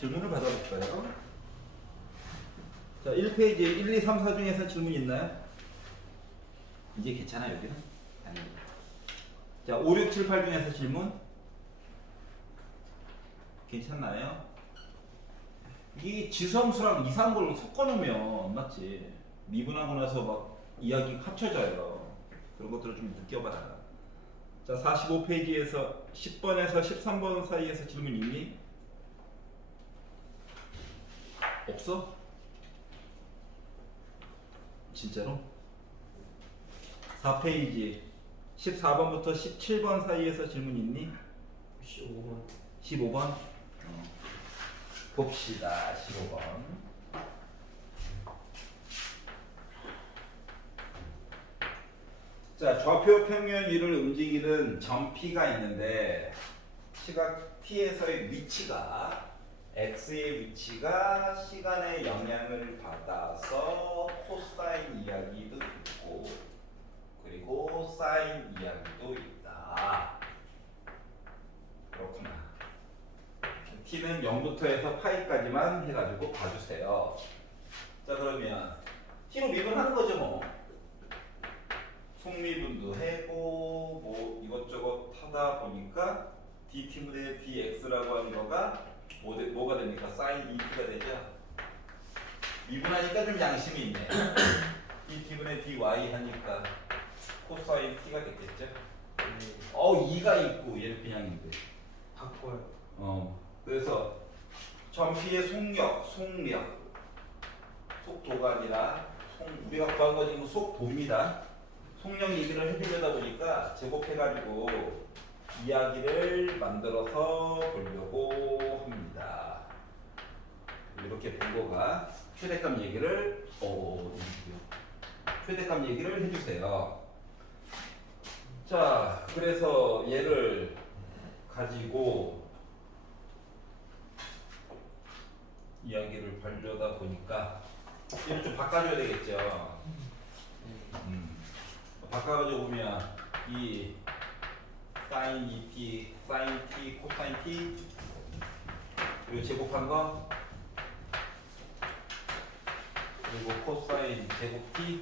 질문을 받아볼까요? 자, 1페이지 1, 2, 3, 4 중에서 질문 있나요? 이제 괜찮아요, 여기는? 아닙니다. 자, 5, 6, 7, 8 중에서 질문? 괜찮나요? 이 지수함수랑 이상한 걸 섞어놓으면 맞지? 미분하고 나서 막 이야기 합쳐져요. 그런 것들을 좀 느껴봐라. 자, 45페이지에서 10번에서 13번 사이에서 질문 있니? 없어? 진짜로? 4페이지 14번부터 17번 사이에서 질문 있니? 15번. 15번? 봅시다. 15번. 자, 좌표 평면 위를 움직이는 점 P가 있는데 시각 T에서의 위치가 X의 위치가 시간의 영향을 받아서 코사인 이야기도 있고 그리고 사인 이야기도 있다. 그렇구나. T는 0부터 해서 파이까지만 해가지고 봐주세요. 자, 그러면 T로 미분하는 거죠 뭐. 속미분도 해고 뭐 이것저것 하다 보니까 dt분의 dx라고 하는 거가 뭐가 됩니까? 사인 2t가 되죠. 미분하니까 좀 양심이 있네. dt분의 dy 하니까 코사인 t가 됐겠죠. 2가 있고 얘는 그냥인데. 바꿔요. 그래서 점피의 속도가 아니라 우리가 구한 거 지금 속도입니다. 속력 얘기를 해주려다 보니까 제곱해가지고 이야기를 만들어서 보려고 합니다. 이렇게 본 거가 최대값 얘기를 해주세요. 자, 그래서 얘를 가지고 이야기를 벌려다 보니까 얘를 좀 바꿔줘야 되겠죠. 바꿔가지고 보면 이 사인 2t, 사인 t, 코사인 t 그리고 제곱한 거 그리고 코사인 제곱 t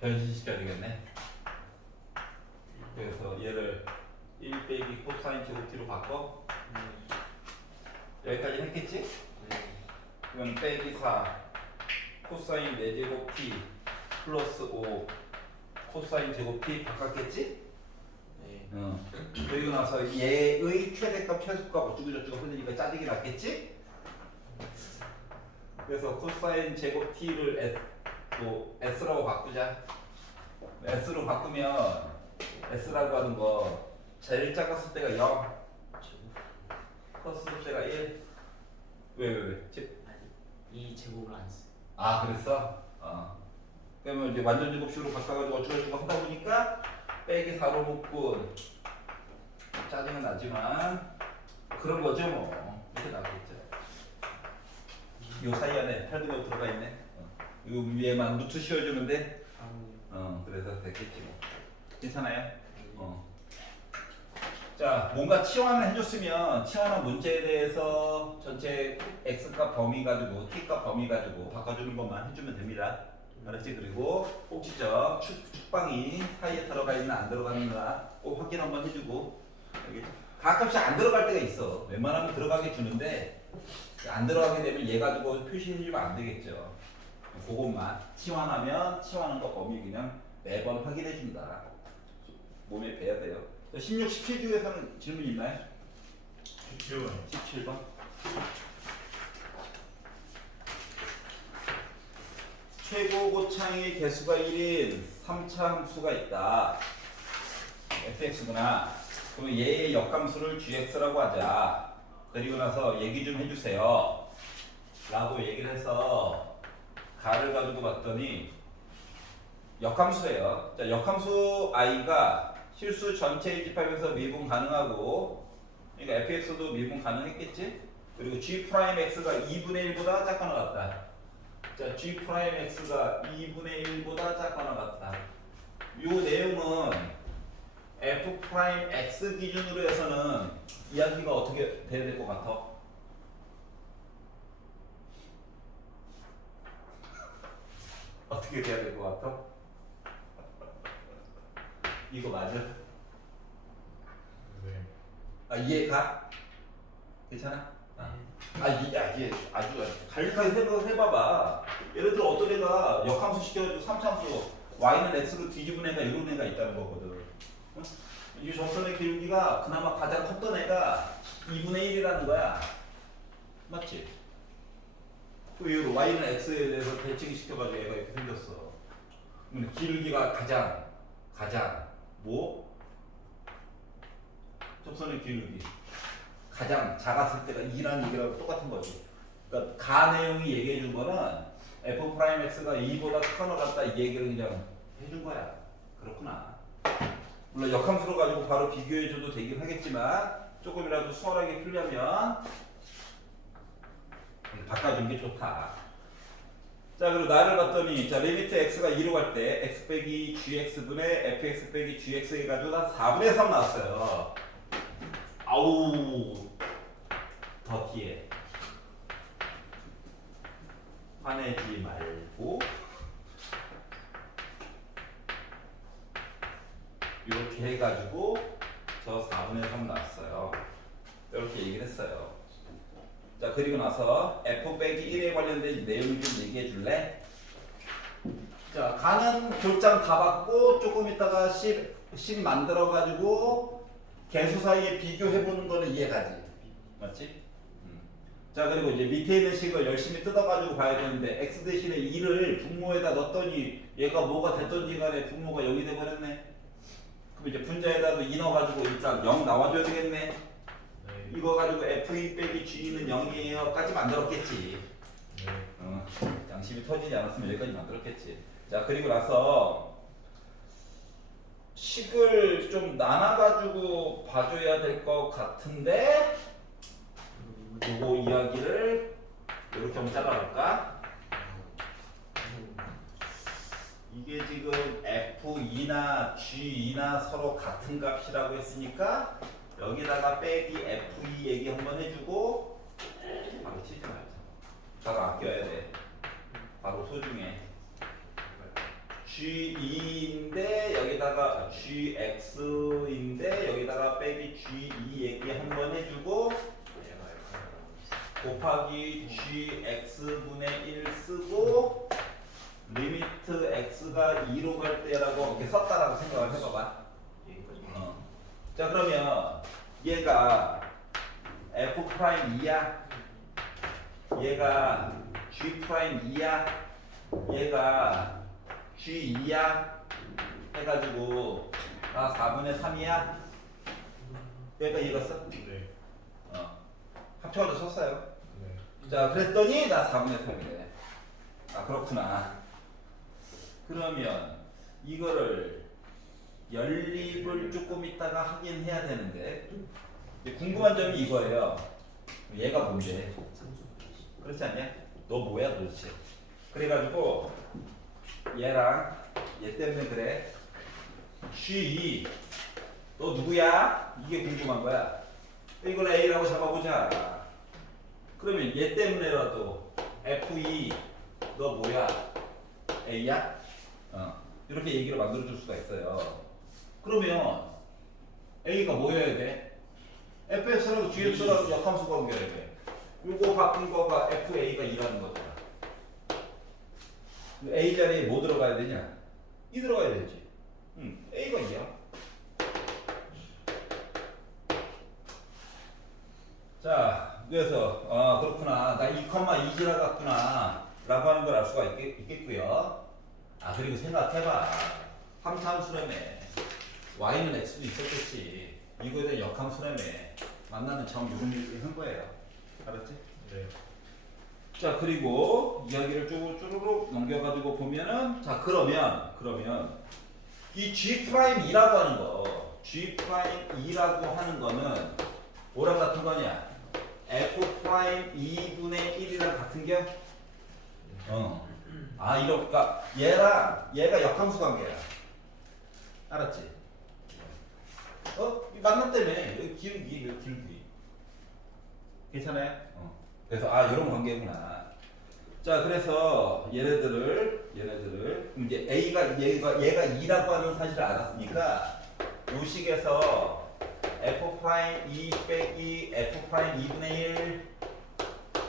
변신시켜야 되겠네. 그래서 얘를 1 빼기 코사인 제곱 t로 바꿔 여기까지 했겠지? 그럼 빼기 4 코사인 4제곱 t 플러스 5 코사인 제곱 t 바꿨겠지? 네. 그리고 나서 얘의 최대값 최소값 어쩌고저쩌고 흘리니까 짜증이 났겠지? 그래서 코사인 제곱 t를 s라고 바꾸자. s로 바꾸면 s라고 하는 거 제일 작았을 때가 0 컸을 때가 1 왜? 이 제곱을 안 써. 그랬어? 그러면 이제 완전 제곱식으로 바꿔가지고 어쩌고저쩌고 하다 보니까 빼기 4로 묶은 짜증은 나지만 그런 거죠 뭐. 이렇게 나오겠죠. 요 사이 안에 8등급 들어가 있네. 요 위에만 루트 씌워주는데 그래서 됐겠지 뭐. 괜찮아요? 자, 뭔가 치환을 해줬으면 치환한 문제에 대해서 전체 x값 범위 가지고 t값 범위 가지고 바꿔주는 것만 해주면 됩니다. 알았지? 그리고 꼭지점 축방이 사이에 들어가 있나 안 들어가는가 꼭 확인 한번 해주고 여기 가끔씩 안 들어갈 때가 있어. 웬만하면 들어가게 주는데 안 들어가게 되면 얘 가지고 표시해주면 안 되겠죠. 그것만 치환하면 치환한 거 범위 그냥 매번 확인해준다. 몸에 배야 돼요. 16, 17 중에서는 질문 있나요? 17번. 최고 고창의 개수가 1인 3차 함수가 있다. fx구나. 그러면 얘의 역함수를 gx라고 하자. 그리고 나서 얘기 좀 해주세요. 라고 얘기를 해서 가를 가지고 봤더니 역함수예요. 자, 역함수 i가 실수 전체 집합에서 미분 가능하고 그러니까 fx도 미분 가능했겠지? 그리고 g'x가 2분의 1보다 작거나 같다. 자, g'x가 2분의 1보다 작거나 같다. 이 내용은 f 프라임 x 기준으로 해서는 이야기가 어떻게 돼야 될 것 같아? 어떻게 돼야 될 것 같아? 이거 맞아? 네. 아 이해가? 괜찮아? 이게 아주 간략하게 생각을 해봐봐. 예를 들어 어떤 애가 역함수 시켜가지고 3참수 y는 x로 뒤집은 애가 이런 애가 있다는 거거든. 응? 이 접선의 기울기가 그나마 가장 컸던 애가 2분의 1이라는 거야. 맞지? 그 이후로 y는 x에 대해서 대칭 시켜가지고 얘가 이렇게 생겼어. 그럼 기울기가 가장 뭐? 접선의 기울기 가장 작았을 때가 2라는 얘기랑 똑같은 거지. 그러니까 가 내용이 얘기해 준 거는 f 프라임 x가 2보다 큰 거 같다 이 얘기를 그냥 해준 거야. 그렇구나. 물론 역함수로 가지고 바로 비교해 줘도 되긴 하겠지만 조금이라도 수월하게 풀려면 바꿔준 게 좋다. 자 그리고 나를 봤더니 자 리미트 x가 2로 갈 때 x 빼기 gx분의 fx 빼기 gx 해가지고 다 4분의 3 나왔어요. 아우 더 뒤에 화내지 말고 이렇게 해가지고 저 4분의 3 나왔어요. 이렇게 얘기를 했어요. 자 그리고 나서 f 빼기 1에 관련된 내용을 좀 얘기해 줄래? 자 가는 교장 다 받고 조금 있다가 식 만들어 가지고 개수 사이에 비교해 보는 거는 이해가지. 맞지? 자 그리고 이제 밑에 있는 식을 열심히 뜯어가지고 봐야 되는데 x 대신에 2를 분모에다 넣었더니 얘가 뭐가 됐던지 간에 분모가 0이 돼버렸네. 그럼 이제 분자에다도 2 넣어가지고 일단 0 나와줘야 되겠네. 네. 이거 가지고 f2 빼기 g는 0이에요 까지 만들었겠지. 네. 양심이 터지지 않았으면 여기까지 만들었겠지. 자 그리고 나서 식을 좀 나눠가지고 봐줘야 될 것 같은데 요거 이야기를 이렇게 한번 잘라볼까? 이게 지금 F2나 G2나 서로 같은 값이라고 했으니까 여기다가 빼기 F2 얘기 한번 해주고 바로 치지 말자. 바로 아껴야 돼. 바로 소중해. G2인데 여기다가 GX인데 여기다가 빼기 G2 얘기 한번 해주고 곱하기 gx분의 1 쓰고 리미트 x가 2로 갈 때라고 이렇게 썼다라고 생각을 해봐봐. 자 그러면 얘가 f 프라임 2야. 얘가 g 프라임 2야. 얘가 g2야. 해가지고 4분의 3이야. 얘가 이겼어? 네. 합쳐가지고 썼어요. 네. 자 그랬더니 나 4분의 3이래. 아 그렇구나. 그러면 이거를 연립을 조금 있다가 하긴 해야 되는데 이제 궁금한 점이 이거예요. 얘가 뭔데? 그렇지 않냐? 너 뭐야 도대체? 그래가지고 얘랑 얘 때문에 그래. G2 너 누구야? 이게 궁금한 거야. 이걸 A라고 잡아보자. 그러면 얘 때문에라도 F2 너 뭐야? A야? 이렇게 얘기를 만들어줄 수가 있어요. 그러면 A가 뭐여야 돼? FX랑 GX랑 역함수 관계여야 돼. 이거 바꾼 거가 FA가 2라는 거잖아. A 자리에 뭐 들어가야 되냐? 2 들어가야 되지. A가 2야. 자, 그래서 그렇구나. 나 2,2 지나갔구나 라고 하는 걸 알 수가 있겠고요. 그리고 생각해봐. 3차함수라며 y는 x도 있었겠지. 이거에 대한 역함수라며 만나는 점 이런 얘기를 한 거예요. 알았지? 네. 자 그리고 이야기를 쭈루룩 넘겨가지고 보면은 자 그러면 이 G'2라고 하는 거 G'2라고 하는 거는 뭐랑 같은 거냐? F'2분의 1이랑 같은 겨? 그러니까 얘가 역함수 관계야. 알았지? 만났다며. 여기 기울기, 여기 기울기. 괜찮아요? 그래서 이런 관계구나. 자, 그래서 얘네들을 이제 얘가 2라고 하는 사실을 알았으니까 요 식에서 f 프라임 2 빼기 f 프라임 2분의 1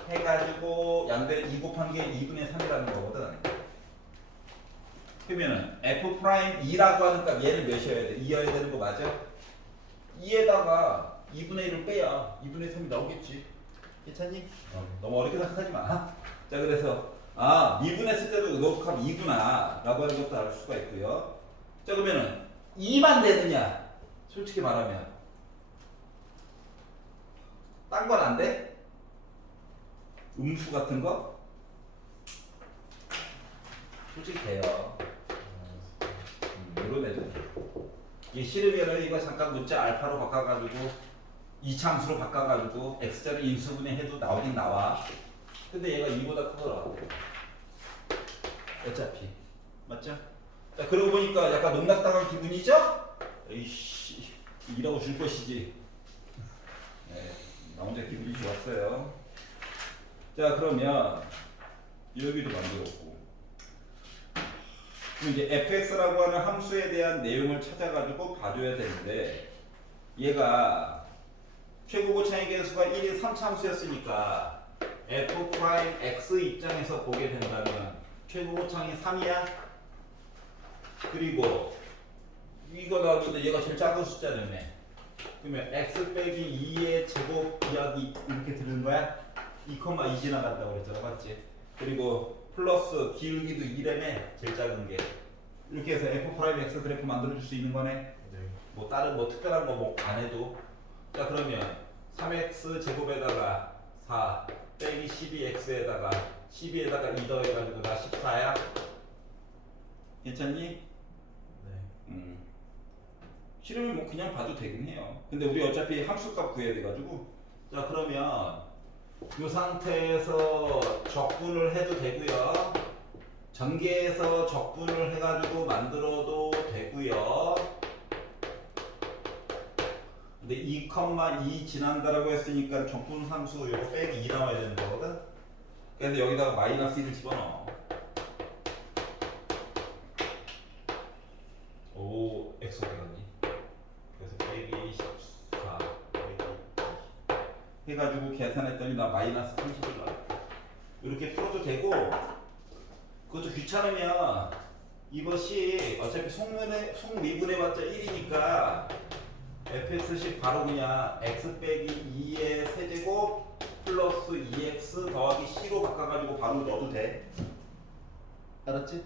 해가지고 양변에 2 곱한 게 2분의 3이라는 거거든. 그러면은 f 프라임 2라고 하는 값 얘를 몇이어야 돼? 2여야 되는 거 맞아? 2에다가 2분의 1을 빼야 2분의 3이 나오겠지. 괜찮니? 너무 어렵게 생각하지 마. 자, 그래서 미분했을 때도 너 값 2구나 라고 하는 것도 알 수가 있고요. 자, 그러면은 2만 되느냐? 솔직히 말하면 딴 건 안 돼? 음수 같은 거? 솔직히 돼요. 이런 애들. 이 싫으면은 이거 잠깐 문자 알파로 바꿔가지고 이차함수로 바꿔가지고 x자를 인수분해 해도 나오긴 나와. 근데 얘가 2보다 크더라. 어차피 맞죠? 자, 그러고 보니까 약간 농락당한 기분이죠? 에이씨, 이라고 줄 것이지. 네, 나 혼자 기분이 좋았어요. 자, 그러면 여기도 만들었고, 그럼 이제 fx라고 하는 함수에 대한 내용을 찾아가지고 봐줘야 되는데, 얘가 최고고차의 개수가 1인 3차함수였으니까 f 프라임 x 입장에서 보게 된다면 최고고차이 3이야. 그리고 이거 나왔는데 얘가 제일 작은 숫자라며. 그러면 x 빼기 2의 제곱 이하기 이렇게 들은 거야. 2,2 지나간다고 그랬잖아, 맞지? 그리고 플러스 기울기도 2라며, 제일 작은 게. 이렇게 해서 f 프라임 x 그래프 만들어줄 수 있는 거네. 네. 뭐 다른 뭐 특별한 거 뭐 안 해도. 자, 그러면 3x 제곱에다가 4 빼기 12x에다가 12에다가 2 더해가지고 나 14야. 괜찮니? 네. 싫으면 뭐 그냥 봐도 되긴 해요. 근데 우리 어차피 함수값 구해야 돼가지고. 자, 그러면 이 상태에서 적분을 해도 되고요. 전개해서 적분을 해가지고 만들어도 되고요. 근데 2,2 지난다라고 했으니까 적분함수 이거 빼기 2 나와야 되는 거거든. 근데 여기다가 마이너스 1을 집어넣어. 오, x 어디 갔니? 그래서 빼기 14 빼기 20 해가지고 계산했더니 나 마이너스 30을 나왔다. 이렇게 풀어도 되고, 그것도 귀찮으면 이것이 어차피 속미분해봤자 1이니까 fx식 바로 그냥 x 빼기 2의 세제곱 플러스 2x 더하기 c로 바꿔가지고 바로 넣어도 돼. 알았지?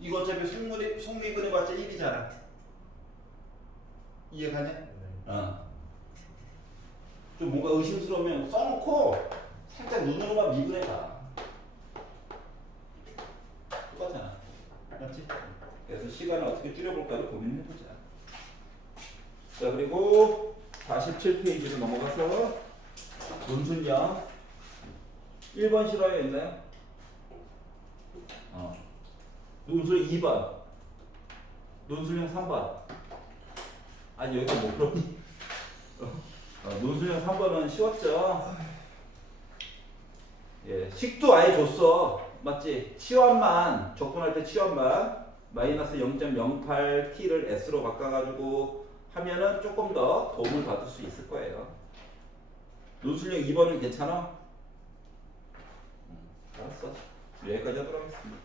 이거 어차피 속미분해봤자 1이잖아. 이해가냐? 네. 좀 뭔가 의심스러우면 써놓고 살짝 눈으로만 미분해봐. 똑같잖아. 맞지? 그래서 시간을 어떻게 줄여볼까를 고민해보자. 자, 그리고 47페이지로 넘어가서 논술형 1번 실화에 있나요? 논술 2번, 논술형 3번. 아니, 여기가 뭐 그러니? 논술형 3번은 쉬웠죠? 예, 식도 아예 줬어. 맞지? 치환만, 적분할 때 치환만 마이너스 0.08t를 s로 바꿔가지고 하면은 조금 더 도움을 받을 수 있을 거예요. 논술형 2번은 괜찮아? 알았어. 여기까지 하도록 하겠습니다.